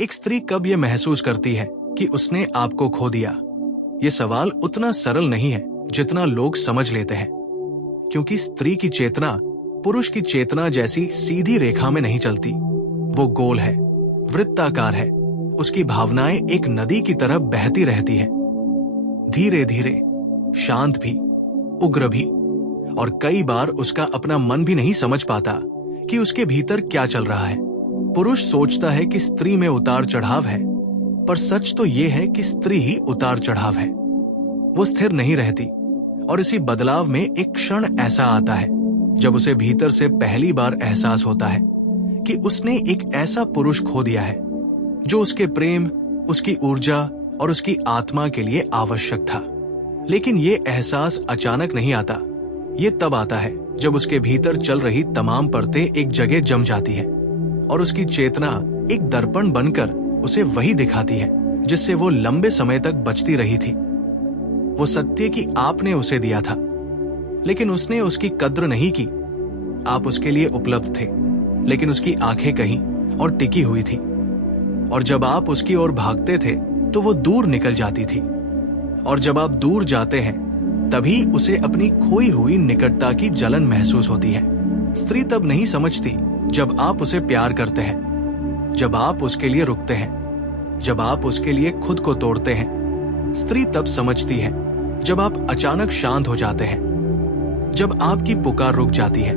एक स्त्री कब ये महसूस करती है कि उसने आपको खो दिया? ये सवाल उतना सरल नहीं है जितना लोग समझ लेते हैं, क्योंकि स्त्री की चेतना पुरुष की चेतना जैसी सीधी रेखा में नहीं चलती। वो गोल है, वृत्ताकार है। उसकी भावनाएं एक नदी की तरह बहती रहती है, धीरे धीरे, शांत भी, उग्र भी। और कई बार उसका अपना मन भी नहीं समझ पाता कि उसके भीतर क्या चल रहा है। पुरुष सोचता है कि स्त्री में उतार चढ़ाव है, पर सच तो यह है कि स्त्री ही उतार चढ़ाव है। वो स्थिर नहीं रहती, और इसी बदलाव में एक क्षण ऐसा आता है जब उसे भीतर से पहली बार एहसास होता है कि उसने एक ऐसा पुरुष खो दिया है जो उसके प्रेम, उसकी ऊर्जा और उसकी आत्मा के लिए आवश्यक था। लेकिन ये एहसास अचानक नहीं आता। ये तब आता है जब उसके भीतर चल रही तमाम परतें एक जगह जम जाती है और उसकी चेतना एक दर्पण बनकर उसे वही दिखाती है जिससे वो लंबे समय तक बचती रही थी। वो सत्य कि आपने उसे दिया था, लेकिन उसने उसकी कद्र नहीं की। आप उसके लिए उपलब्ध थे, लेकिन उसकी आंखें कहीं और टिकी हुई थी। और जब आप उसकी ओर भागते थे तो वो दूर निकल जाती थी। और जब आप दूर जाते हैं तभी उसे अपनी खोई हुई निकटता की जलन महसूस होती है। स्त्री तब नहीं समझती जब आप उसे प्यार करते हैं, जब आप उसके लिए रुकते हैं, जब आप उसके लिए खुद को तोड़ते हैं। स्त्री तब समझती है जब आप अचानक शांत हो जाते हैं, जब आपकी पुकार रुक जाती है,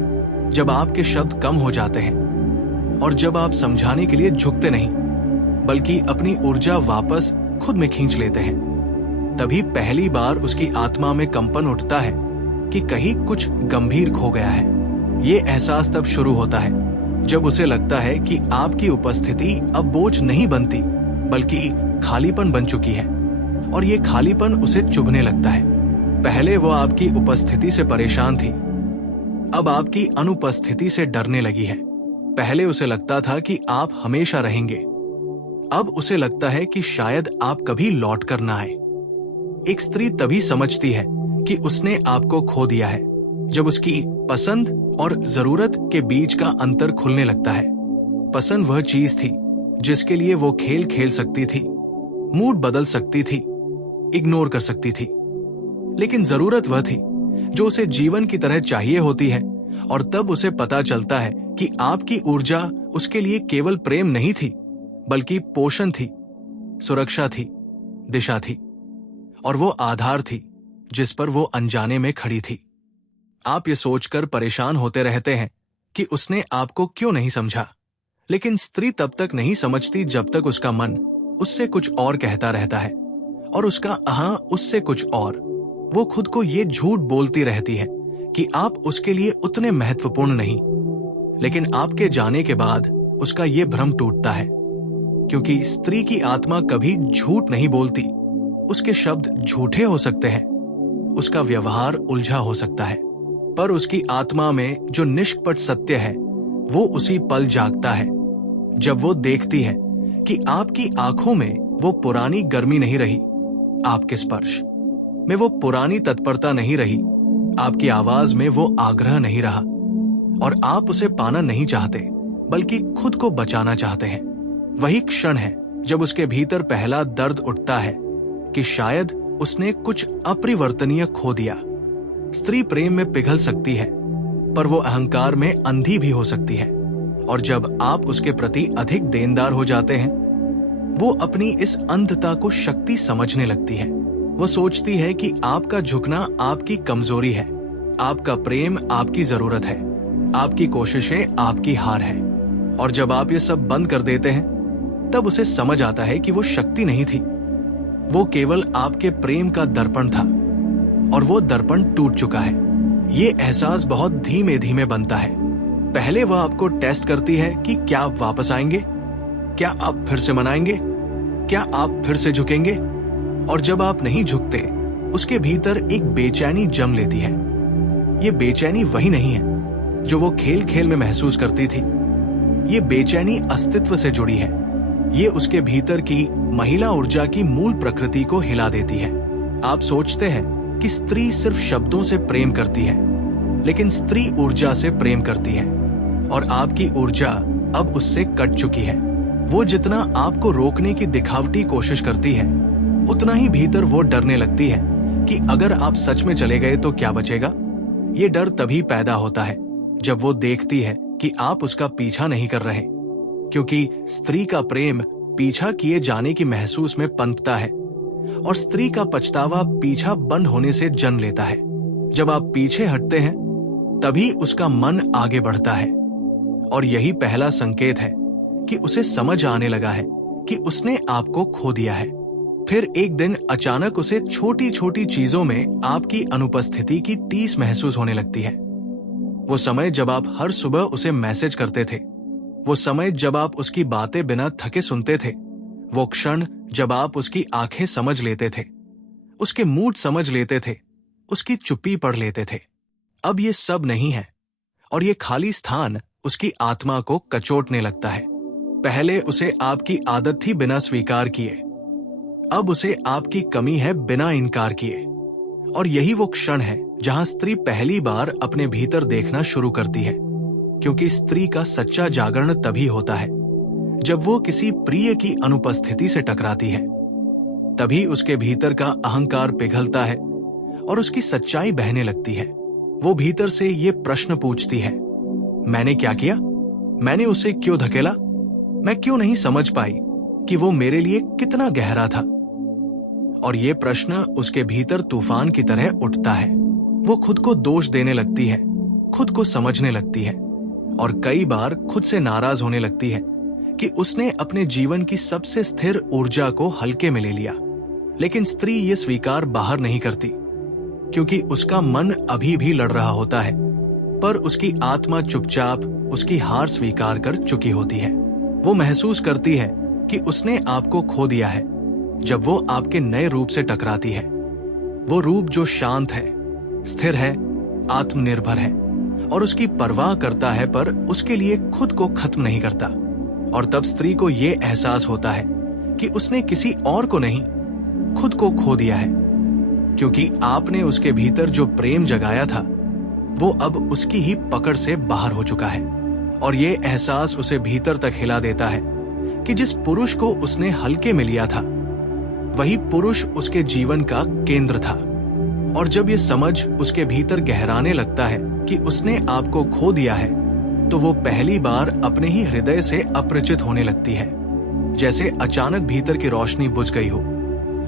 जब आपके शब्द कम हो जाते हैं और जब आप समझाने के लिए झुकते नहीं बल्कि अपनी ऊर्जा वापस खुद में खींच लेते हैं। तभी पहली बार उसकी आत्मा में कंपन उठता है कि कहीं कुछ गंभीर खो गया है। ये एहसास तब शुरू होता है जब उसे लगता है कि आपकी उपस्थिति अब बोझ नहीं बनती बल्कि खालीपन बन चुकी है, और ये खालीपन उसे चुभने लगता है। पहले वो आपकी उपस्थिति से परेशान थी, अब आपकी अनुपस्थिति से डरने लगी है। पहले उसे लगता था कि आप हमेशा रहेंगे, अब उसे लगता है कि शायद आप कभी लौट कर ना आए। एक स्त्री तभी समझती है कि उसने आपको खो दिया है जब उसकी पसंद और जरूरत के बीच का अंतर खुलने लगता है। पसंद वह चीज थी जिसके लिए वो खेल खेल सकती थी, मूड बदल सकती थी, इग्नोर कर सकती थी। लेकिन जरूरत वह थी जो उसे जीवन की तरह चाहिए होती है। और तब उसे पता चलता है कि आपकी ऊर्जा उसके लिए केवल प्रेम नहीं थी बल्कि पोषण थी, सुरक्षा थी, दिशा थी, और वो आधार थी जिस पर वो अनजाने में खड़ी थी। आप ये सोचकर परेशान होते रहते हैं कि उसने आपको क्यों नहीं समझा, लेकिन स्त्री तब तक नहीं समझती जब तक उसका मन उससे कुछ और कहता रहता है और उसका अहां उससे कुछ और। वो खुद को ये झूठ बोलती रहती है कि आप उसके लिए उतने महत्वपूर्ण नहीं, लेकिन आपके जाने के बाद उसका ये भ्रम टूटता है, क्योंकि स्त्री की आत्मा कभी झूठ नहीं बोलती। उसके शब्द झूठे हो सकते हैं, उसका व्यवहार उलझा हो सकता है, पर उसकी आत्मा में जो निष्कपट सत्य है वो उसी पल जागता है जब वो देखती है कि आपकी आंखों में वो पुरानी गर्मी नहीं रही, आपके स्पर्श में वो पुरानी तत्परता नहीं रही, आपकी आवाज में वो आग्रह नहीं रहा, और आप उसे पाना नहीं चाहते बल्कि खुद को बचाना चाहते हैं। वही क्षण है जब उसके भीतर पहला दर्द उठता है कि शायद उसने कुछ अपरिवर्तनीय खो दिया। स्त्री प्रेम में पिघल सकती है, पर वो अहंकार में अंधी भी हो सकती है, और जब आप उसके प्रति अधिक देनदार हो जाते हैं वो अपनी इस अंधता को शक्ति समझने लगती है। वो सोचती है कि आपका झुकना आपकी कमजोरी है, आपका प्रेम आपकी जरूरत है, आपकी कोशिशें आपकी हार है। और जब आप ये सब बंद कर देते हैं तब उसे समझ आता है कि वो शक्ति नहीं थी, वो केवल आपके प्रेम का दर्पण था, और वो दर्पण टूट चुका है। ये एहसास बहुत धीमे धीमे बनता है। पहले वह आपको टेस्ट करती है कि क्या आप वापस आएंगे, क्या आप फिर से मनाएंगे, क्या आप फिर से झुकेंगे। और जब आप नहीं झुकते उसके भीतर एक बेचैनी जम लेती है। ये बेचैनी वही नहीं है जो वो खेल खेल में महसूस करती थी। ये बेचैनी अस्तित्व से जुड़ी है। ये उसके भीतर की महिला ऊर्जा की मूल प्रकृति को हिला देती है। आप सोचते हैं कि स्त्री सिर्फ शब्दों से प्रेम करती है, लेकिन स्त्री ऊर्जा से प्रेम करती है, और आपकी ऊर्जा अब उससे कट चुकी है। वो जितना आपको रोकने की दिखावटी कोशिश करती है, उतना ही भीतर वो डरने लगती है कि अगर आप सच में चले गए तो क्या बचेगा। ये डर तभी पैदा होता है जब वो देखती है कि आप उसका पीछा नहीं कर रहे, क्योंकि स्त्री का प्रेम पीछा किए जाने की महसूस में पनपता है और स्त्री का पछतावा पीछा बंद होने से जन्म लेता है। जब आप पीछे हटते हैं तभी उसका मन आगे बढ़ता है और यही पहला संकेत है कि उसे समझ आने लगा है कि उसने आपको खो दिया है। फिर एक दिन अचानक उसे छोटी छोटी चीजों में आपकी अनुपस्थिति की टीस महसूस होने लगती है। वो समय जब आप हर सुबह उसे मैसेज करते थे, वो समय जब आप उसकी बातें बिना थके सुनते थे, वो क्षण जब आप उसकी आंखें समझ लेते थे, उसके मूड समझ लेते थे, उसकी चुप्पी पढ़ लेते थे। अब ये सब नहीं है और ये खाली स्थान उसकी आत्मा को कचोटने लगता है। पहले उसे आपकी आदत थी बिना स्वीकार किए, अब उसे आपकी कमी है बिना इनकार किए। और यही वो क्षण है जहां स्त्री पहली बार अपने भीतर देखना शुरू करती है, क्योंकि स्त्री का सच्चा जागरण तभी होता है जब वो किसी प्रिय की अनुपस्थिति से टकराती है। तभी उसके भीतर का अहंकार पिघलता है और उसकी सच्चाई बहने लगती है। वो भीतर से ये प्रश्न पूछती है, मैंने क्या किया? मैंने उसे क्यों धकेला? मैं क्यों नहीं समझ पाई कि वो मेरे लिए कितना गहरा था? और ये प्रश्न उसके भीतर तूफान की तरह उठता है। वो खुद को दोष देने लगती है, खुद को समझने लगती है और कई बार खुद से नाराज होने लगती है कि उसने अपने जीवन की सबसे स्थिर ऊर्जा को हल्के में ले लिया। लेकिन स्त्री ये स्वीकार बाहर नहीं करती, क्योंकि उसका मन अभी भी लड़ रहा होता है, पर उसकी आत्मा चुपचाप उसकी हार स्वीकार कर चुकी होती है। वो महसूस करती है कि उसने आपको खो दिया है जब वो आपके नए रूप से टकराती है। वो रूप जो शांत है, स्थिर है, आत्मनिर्भर है और उसकी परवाह करता है, पर उसके लिए खुद को खत्म नहीं करता। और तब स्त्री को ये एहसास होता है कि उसने किसी और को नहीं, खुद को खो दिया है, क्योंकि आपने उसके भीतर जो प्रेम जगाया था वो अब उसकी ही पकड़ से बाहर हो चुका है। और ये एहसास उसे भीतर तक हिला देता है कि जिस पुरुष को उसने हल्के में लिया था वही पुरुष उसके जीवन का केंद्र था। और जब ये समझ उसके भीतर गहराने लगता है कि उसने आपको खो दिया है, तो वो पहली बार अपने ही हृदय से अपरिचित होने लगती है। जैसे अचानक भीतर की रोशनी बुझ गई हो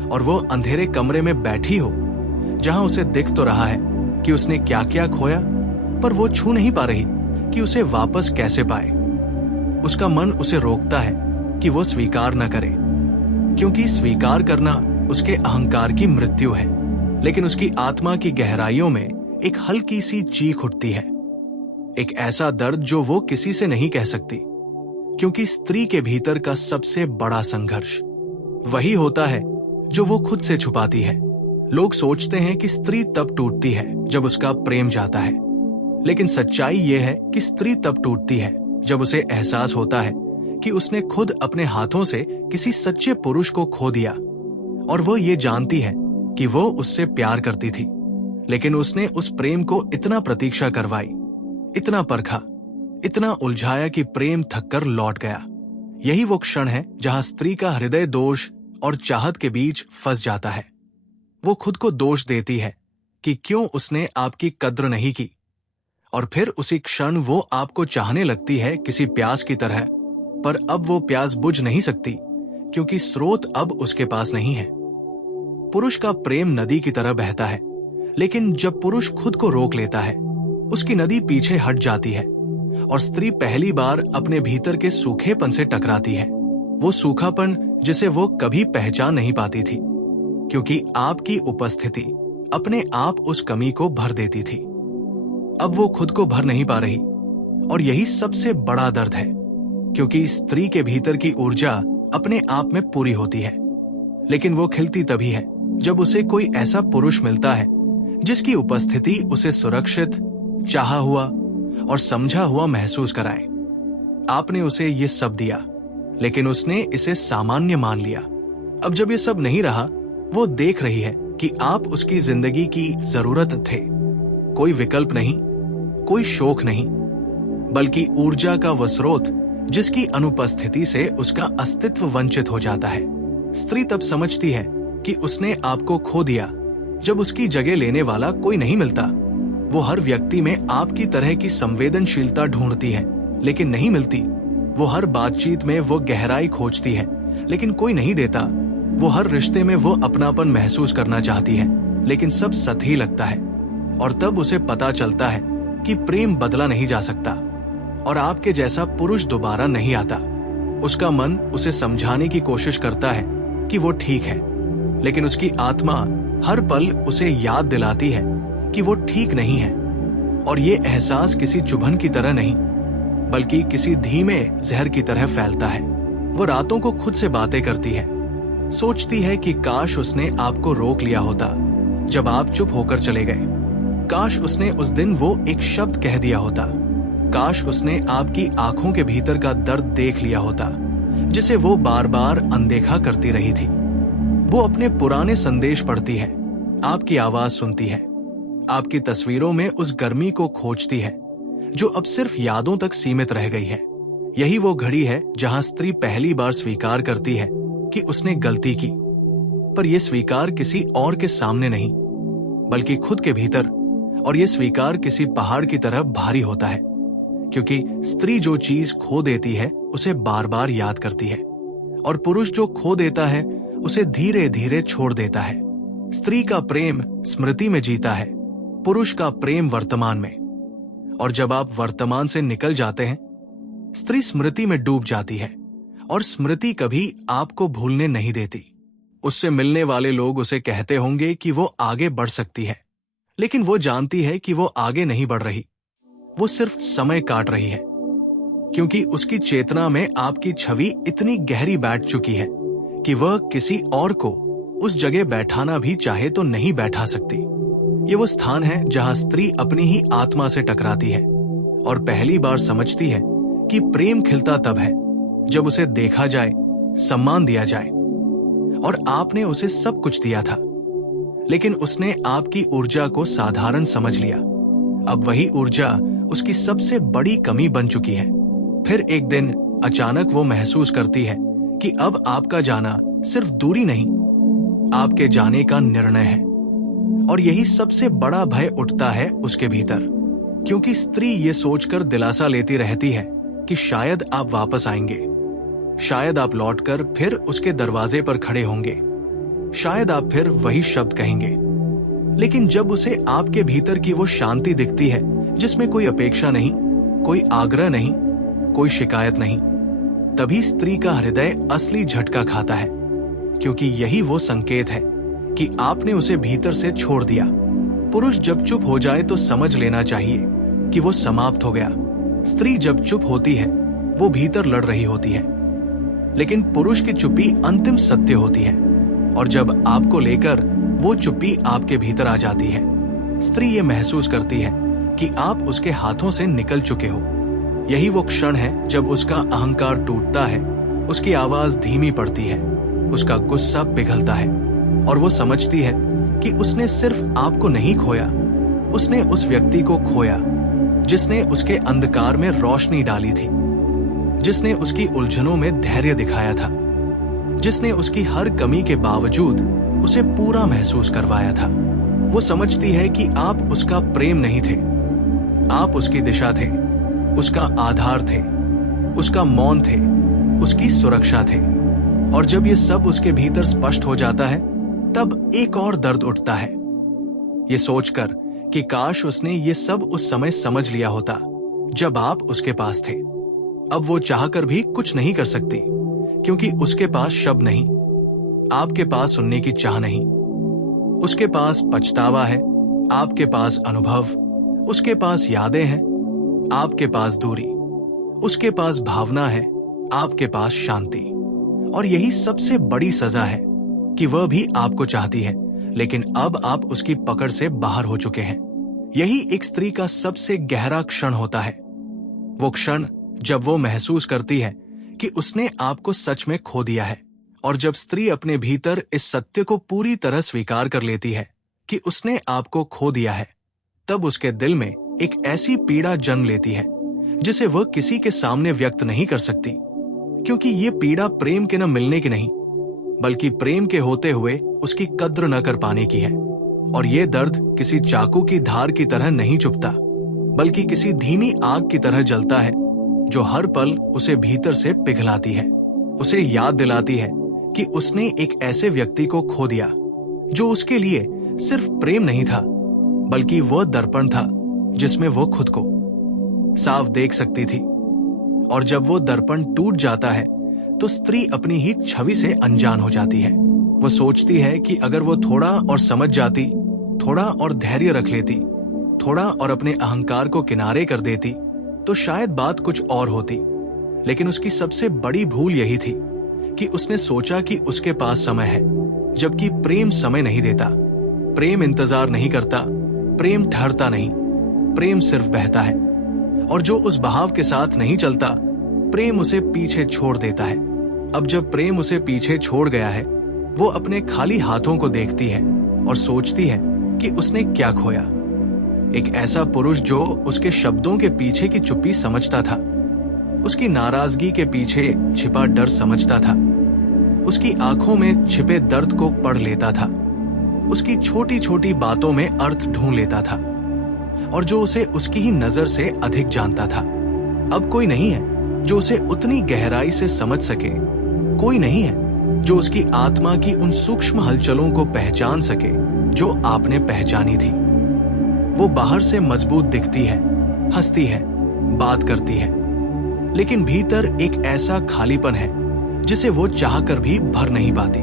और वो अंधेरे कमरे में बैठी हो, जहां उसे दिख तो रहा है कि उसने क्या क्या खोया, पर वो छू नहीं पा रही कि उसे वापस कैसे पाए। उसका मन उसे रोकता है कि वो स्वीकार न करे, क्योंकि स्वीकार करना उसके अहंकार की मृत्यु है। लेकिन उसकी आत्मा की गहराइयों में एक हल्की सी चीख उठती है, एक ऐसा दर्द जो वो किसी से नहीं कह सकती, क्योंकि स्त्री के भीतर का सबसे बड़ा संघर्ष वही होता है जो वो खुद से छुपाती है। लोग सोचते हैं कि स्त्री तब टूटती है जब उसका प्रेम जाता है, लेकिन सच्चाई ये है कि स्त्री तब टूटती है जब उसे एहसास होता है कि उसने खुद अपने हाथों से किसी सच्चे पुरुष को खो दिया। और वो ये जानती है कि वो उससे प्यार करती थी, लेकिन उसने उस प्रेम को इतना प्रतीक्षा करवाई, इतना परखा, इतना उलझाया कि प्रेम थककर लौट गया। यही वो क्षण है जहां स्त्री का हृदय दोष और चाहत के बीच फंस जाता है। वो खुद को दोष देती है कि क्यों उसने आपकी कद्र नहीं की, और फिर उसी क्षण वो आपको चाहने लगती है किसी प्यास की तरह, पर अब वो प्यास बुझ नहीं सकती, क्योंकि स्रोत अब उसके पास नहीं है। पुरुष का प्रेम नदी की तरह बहता है, लेकिन जब पुरुष खुद को रोक लेता है, उसकी नदी पीछे हट जाती है और स्त्री पहली बार अपने भीतर के सूखेपन से टकराती है। वो सूखापन जिसे वो कभी पहचान नहीं पाती थी, क्योंकि आपकी उपस्थिति अपने आप उस कमी को भर देती थी। अब वो खुद को भर नहीं पा रही, और यही सबसे बड़ा दर्द है, क्योंकि स्त्री के भीतर की ऊर्जा अपने आप में पूरी होती है, लेकिन वो खिलती तभी है जब उसे कोई ऐसा पुरुष मिलता है जिसकी उपस्थिति उसे सुरक्षित, चाहा हुआ और समझा हुआ महसूस कराए। आपने उसे ये सब दिया, लेकिन उसने इसे सामान्य मान लिया। अब जब ये सब नहीं रहा, वो देख रही है कि आप उसकी जिंदगी की जरूरत थे। कोई विकल्प नहीं, कोई शोक नहीं, बल्कि ऊर्जा का वह स्रोत जिसकी अनुपस्थिति से उसका अस्तित्व वंचित हो जाता है। स्त्री तब समझती है कि उसने आपको खो दिया जब उसकी जगह लेने वाला कोई नहीं मिलता। वो हर व्यक्ति में आपकी तरह की संवेदनशीलता ढूंढती है, लेकिन नहीं मिलती। वो हर बातचीत में वो गहराई खोजती है, लेकिन कोई नहीं देता। वो हर रिश्ते में वो अपनापन महसूस करना चाहती है, लेकिन सब सतही लगता है। और तब उसे पता चलता है कि प्रेम बदला नहीं जा सकता और आपके जैसा पुरुष दोबारा नहीं आता। उसका मन उसे समझाने की कोशिश करता है कि वो ठीक है, लेकिन उसकी आत्मा हर पल उसे याद दिलाती है कि वो ठीक नहीं है। और ये एहसास किसी चुभन की तरह नहीं, बल्कि किसी धीमे जहर की तरह फैलता है। वो रातों को खुद से बातें करती है, सोचती है कि काश उसने आपको रोक लिया होता जब आप चुप होकर चले गए। काश उसने उस दिन वो एक शब्द कह दिया होता। काश उसने आपकी आंखों के भीतर का दर्द देख लिया होता, जिसे वो बार बार अनदेखा करती रही थी। वो अपने पुराने संदेश पढ़ती है, आपकी आवाज सुनती है, आपकी तस्वीरों में उस गर्मी को खोजती है जो अब सिर्फ यादों तक सीमित रह गई है। यही वो घड़ी है जहां स्त्री पहली बार स्वीकार करती है कि उसने गलती की, पर यह स्वीकार किसी और के सामने नहीं, बल्कि खुद के भीतर। और यह स्वीकार किसी पहाड़ की तरह भारी होता है, क्योंकि स्त्री जो चीज खो देती है उसे बार बार याद करती है, और पुरुष जो खो देता है उसे धीरे धीरे छोड़ देता है। स्त्री का प्रेम स्मृति में जीता है, पुरुष का प्रेम वर्तमान में। और जब आप वर्तमान से निकल जाते हैं, स्त्री स्मृति में डूब जाती है, और स्मृति कभी आपको भूलने नहीं देती। उससे मिलने वाले लोग उसे कहते होंगे कि वो आगे बढ़ सकती है, लेकिन वो जानती है कि वो आगे नहीं बढ़ रही, वो सिर्फ समय काट रही है, क्योंकि उसकी चेतना में आपकी छवि इतनी गहरी बैठ चुकी है कि वह किसी और को उस जगह बैठाना भी चाहे तो नहीं बैठा सकती। ये वो स्थान है जहां स्त्री अपनी ही आत्मा से टकराती है और पहली बार समझती है कि प्रेम खिलता तब है जब उसे देखा जाए, सम्मान दिया जाए। और आपने उसे सब कुछ दिया था, लेकिन उसने आपकी ऊर्जा को साधारण समझ लिया। अब वही ऊर्जा उसकी सबसे बड़ी कमी बन चुकी है। फिर एक दिन अचानक वो महसूस करती है कि अब आपका जाना सिर्फ दूरी नहीं, आपके जाने का निर्णय है। और यही सबसे बड़ा भय उठता है उसके भीतर, क्योंकि स्त्री ये सोचकर दिलासा लेती रहती है कि शायद आप वापस आएंगे, शायद आप लौटकर फिर उसके दरवाजे पर खड़े होंगे, शायद आप फिर वही शब्द कहेंगे। लेकिन जब उसे आपके भीतर की वो शांति दिखती है जिसमें कोई अपेक्षा नहीं, कोई आग्रह नहीं, कोई शिकायत नहीं, तभी स्त्री का हृदय असली झटका खाता है, क्योंकि यही वो संकेत है कि आपने उसे भीतर से छोड़ दिया। पुरुष जब चुप हो जाए तो समझ लेना चाहिए कि वो समाप्त हो गया। स्त्री जब चुप होती है वो भीतर लड़ रही होती है, लेकिन पुरुष की चुप्पी अंतिम सत्य होती है। और जब आपको लेकर वो चुप्पी आपके भीतर आ जाती है, स्त्री ये महसूस करती है कि आप उसके हाथों से निकल चुके हो। यही वो क्षण है जब उसका अहंकार टूटता है, उसकी आवाज धीमी पड़ती है, उसका गुस्सा पिघलता है, और वो समझती है कि उसने सिर्फ आपको नहीं खोया, उसने उस व्यक्ति को खोया जिसने उसके अंधकार में रोशनी डाली थी, जिसने उसकी उलझनों में धैर्य दिखाया था, जिसने उसकी हर कमी के बावजूद उसे पूरा महसूस करवाया था। वो समझती है कि आप उसका प्रेम नहीं थे, आप उसकी दिशा थे, उसका आधार थे, उसका मौन थे, उसकी सुरक्षा थे। और जब ये सब उसके भीतर स्पष्ट हो जाता है, तब एक और दर्द उठता है, ये सोचकर कि काश उसने ये सब उस समय समझ लिया होता जब आप उसके पास थे। अब वो चाहकर भी कुछ नहीं कर सकती, क्योंकि उसके पास शब्द नहीं, आपके पास सुनने की चाह नहीं, उसके पास पछतावा है, आपके पास अनुभव, उसके पास यादें हैं, आपके पास दूरी, उसके पास भावना है, आपके पास शांति। और यही सबसे बड़ी सजा है कि वह भी आपको चाहती है, लेकिन अब आप उसकी पकड़ से बाहर हो चुके हैं। यही एक स्त्री का सबसे गहरा क्षण होता है, वो क्षण जब वो महसूस करती है कि उसने आपको सच में खो दिया है। और जब स्त्री अपने भीतर इस सत्य को पूरी तरह स्वीकार कर लेती है कि उसने आपको खो दिया है, तब उसके दिल में एक ऐसी पीड़ा जन्म लेती है जिसे वह किसी के सामने व्यक्त नहीं कर सकती, क्योंकि ये पीड़ा प्रेम के न मिलने की नहीं, बल्कि प्रेम के होते हुए उसकी कद्र न कर पाने की है। और ये दर्द किसी चाकू की धार की तरह नहीं चुभता, बल्कि किसी धीमी आग की तरह जलता है, जो हर पल उसे भीतर से पिघलाती है, उसे याद दिलाती है कि उसने एक ऐसे व्यक्ति को खो दिया जो उसके लिए सिर्फ प्रेम नहीं था, बल्कि वह दर्पण था जिसमें वो खुद को साफ देख सकती थी। और जब वो दर्पण टूट जाता है तो स्त्री अपनी ही छवि से अनजान हो जाती है। वो सोचती है कि अगर वो थोड़ा और समझ जाती, थोड़ा और धैर्य रख लेती, थोड़ा और अपने अहंकार को किनारे कर देती, तो शायद बात कुछ और होती। लेकिन उसकी सबसे बड़ी भूल यही थी कि उसने सोचा कि उसके पास समय है, जबकि प्रेम समय नहीं देता। प्रेम इंतजार नहीं करता, प्रेम ठहरता नहीं, प्रेम सिर्फ बहता है। और जो उस बहाव के साथ नहीं चलता, प्रेम उसे पीछे छोड़ देता है। अब जब प्रेम उसे पीछे छोड़ गया है, वो अपने खाली हाथों को देखती है और सोचती है कि उसने क्या खोया। एक ऐसा पुरुष जो उसके शब्दों के पीछे की चुप्पी समझता था, उसकी नाराजगी के पीछे छिपा डर समझता था, उसकी आंखों में छिपे दर्द को पढ़ लेता था, उसकी छोटी छोटी बातों में अर्थ ढूंढ लेता था, और जो उसे उसकी ही नजर से अधिक जानता था। अब कोई नहीं है जो उसे उतनी गहराई से समझ सके, कोई नहीं है जो उसकी आत्मा की उन सूक्ष्म हलचलों को पहचान सके जो आपने पहचानी थी। वो बाहर से मजबूत दिखती है, हंसती है, बात करती है, लेकिन भीतर एक ऐसा खालीपन है जिसे वो चाहकर भी भर नहीं पाती।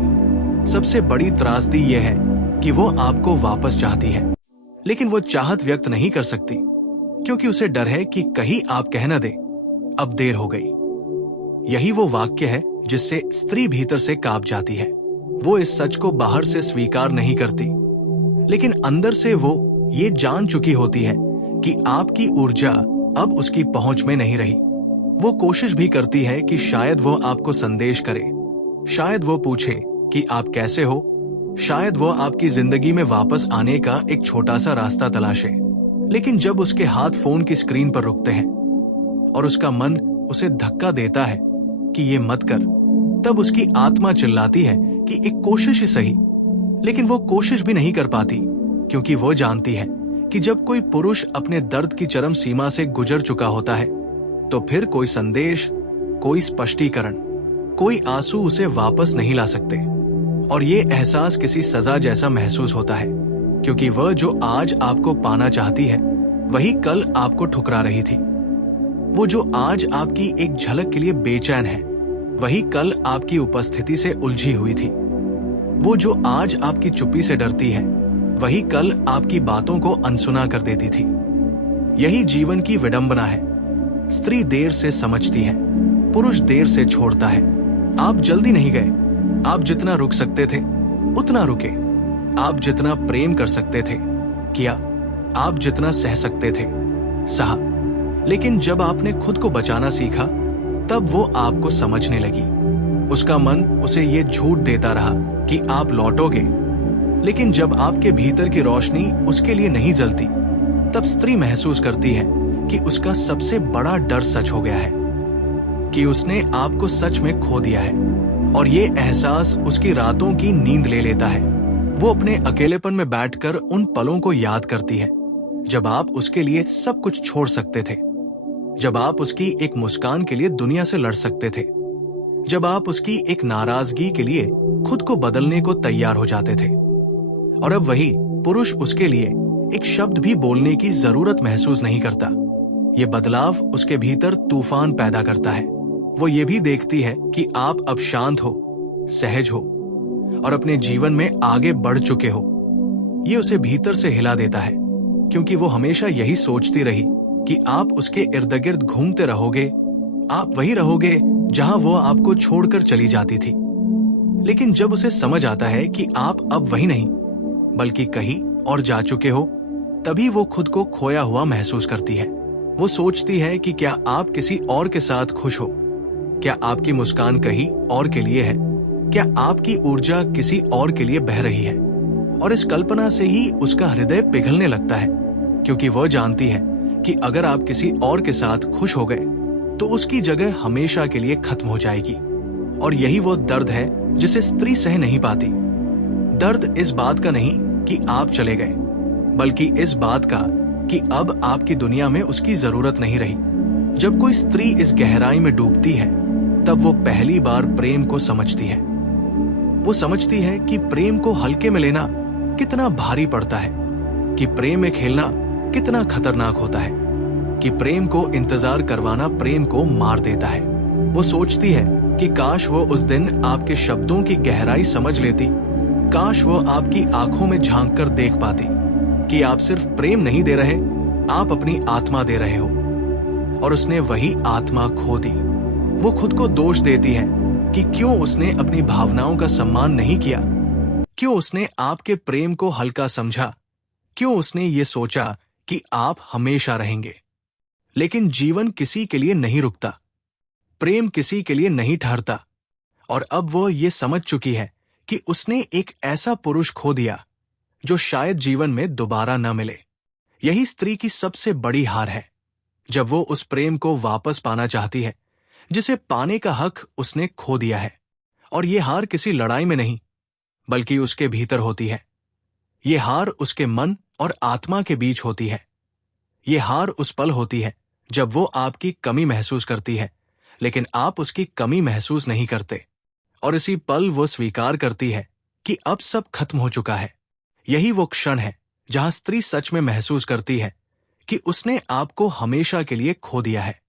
सबसे बड़ी त्रासदी यह है कि वो आपको वापस चाहती है, लेकिन वो चाहत व्यक्त नहीं कर सकती, क्योंकि उसे डर है कि कहीं आप कह न दे, अब देर हो गई। यही वो वाक्य है जिससे स्त्री भीतर से कांप जाती है। वो इस सच को बाहर से स्वीकार नहीं करती, लेकिन अंदर से वो ये जान चुकी होती है कि आपकी ऊर्जा अब उसकी पहुंच में नहीं रही। वो कोशिश भी करती है कि शायद वो आपको संदेश करे, शायद वो पूछे कि आप कैसे हो, शायद वो आपकी जिंदगी में वापस आने का एक छोटा सा रास्ता तलाशे। लेकिन जब उसके हाथ फोन की स्क्रीन पर रुकते हैं और उसका मन उसे धक्का देता है कि ये मत कर, तब उसकी आत्मा चिल्लाती है कि एक कोशिश ही सही। लेकिन वो कोशिश भी नहीं कर पाती, क्योंकि वो जानती है कि जब कोई पुरुष अपने दर्द की चरम सीमा से गुजर चुका होता है, तो फिर कोई संदेश, कोई स्पष्टीकरण, कोई आंसू उसे वापस नहीं ला सकते। और ये एहसास किसी सजा जैसा महसूस होता है, क्योंकि वह जो आज आपको पाना चाहती है, वही कल आपको ठुकरा रही थी। वो जो आज आपकी एक झलक के लिए बेचैन है, वही कल आपकी उपस्थिति से उलझी हुई थी। वो जो आज आपकी चुप्पी से डरती है, वही कल आपकी बातों को अनसुना कर देती थी। यही जीवन की विडंबना है। स्त्री देर से समझती है, पुरुष देर से छोड़ता है। आप जल्दी नहीं गए, आप जितना रुक सकते थे उतना रुके, आप जितना प्रेम कर सकते थे किया, आप जितना सह सकते थे सहा। लेकिन जब आपने खुद को बचाना सीखा, तब वो आपको समझने लगी। उसका मन उसे ये झूठ देता रहा कि आप लौटोगे, लेकिन जब आपके भीतर की रोशनी उसके लिए नहीं जलती, तब स्त्री महसूस करती है कि उसका सबसे बड़ा डर सच हो गया है, कि उसने आपको सच में खो दिया है। और ये एहसास उसकी रातों की नींद ले लेता है। वो अपने अकेलेपन में बैठकर उन पलों को याद करती है जब आप उसके लिए सब कुछ छोड़ सकते थे, जब आप उसकी एक मुस्कान के लिए दुनिया से लड़ सकते थे, जब आप उसकी एक नाराजगी के लिए खुद को बदलने को तैयार हो जाते थे। और अब वही पुरुष उसके लिए एक शब्द भी बोलने की जरूरत महसूस नहीं करता। ये बदलाव उसके भीतर तूफान पैदा करता है। वो ये भी देखती है कि आप अब शांत हो, सहज हो और अपने जीवन में आगे बढ़ चुके हो। ये उसे भीतर से हिला देता है, क्योंकि वो हमेशा यही सोचती रही कि आप उसके इर्द गिर्द घूमते रहोगे, आप वही रहोगे जहां वो आपको छोड़कर चली जाती थी। लेकिन जब उसे समझ आता है कि आप अब वही नहीं बल्कि कहीं और जा चुके हो, तभी वो खुद को खोया हुआ महसूस करती है। वो सोचती है कि क्या आप किसी और के साथ खुश हो, क्या आपकी मुस्कान कहीं और के लिए है, क्या आपकी ऊर्जा किसी और के लिए बह रही है। और इस कल्पना से ही उसका हृदय पिघलने लगता है, क्योंकि वह जानती है कि अगर आप किसी और के साथ खुश हो गए तो उसकी जगह हमेशा के लिए खत्म हो जाएगी। और यही वो दर्द है जिसे स्त्री सह नहीं पाती। दर्द इस बात का नहीं कि आप चले गए, बल्कि इस बात का कि अब आपकी दुनिया में उसकी जरूरत नहीं रही। जब कोई स्त्री इस गहराई में डूबती है तब वो पहली बार प्रेम को समझती है। वो समझती है कि प्रेम को हल्के में लेना कितना भारी पड़ता है, कि प्रेम में खेलना कितना खतरनाक होता है, कि प्रेम को इंतजार करवाना प्रेम को मार देता है। वो सोचती है कि काश वो उस दिन आपके शब्दों की गहराई समझ लेती, काश वो आपकी आंखों में झांक कर देख पाती कि आप सिर्फ प्रेम नहीं दे रहे, आप अपनी आत्मा दे रहे हो। और उसने वही आत्मा खो दी। वो खुद को दोष देती है कि क्यों उसने अपनी भावनाओं का सम्मान नहीं किया, क्यों उसने आपके प्रेम को हल्का समझा, क्यों उसने ये सोचा कि आप हमेशा रहेंगे। लेकिन जीवन किसी के लिए नहीं रुकता, प्रेम किसी के लिए नहीं ठहरता। और अब वो ये समझ चुकी है कि उसने एक ऐसा पुरुष खो दिया जो शायद जीवन में दोबारा न मिले। यही स्त्री की सबसे बड़ी हार है, जब वो उस प्रेम को वापस पाना चाहती है जिसे पाने का हक उसने खो दिया है। और ये हार किसी लड़ाई में नहीं, बल्कि उसके भीतर होती है। ये हार उसके मन और आत्मा के बीच होती है। ये हार उस पल होती है जब वो आपकी कमी महसूस करती है, लेकिन आप उसकी कमी महसूस नहीं करते। और इसी पल वो स्वीकार करती है कि अब सब खत्म हो चुका है। यही वो क्षण है जहां स्त्री सच में महसूस करती है कि उसने आपको हमेशा के लिए खो दिया है।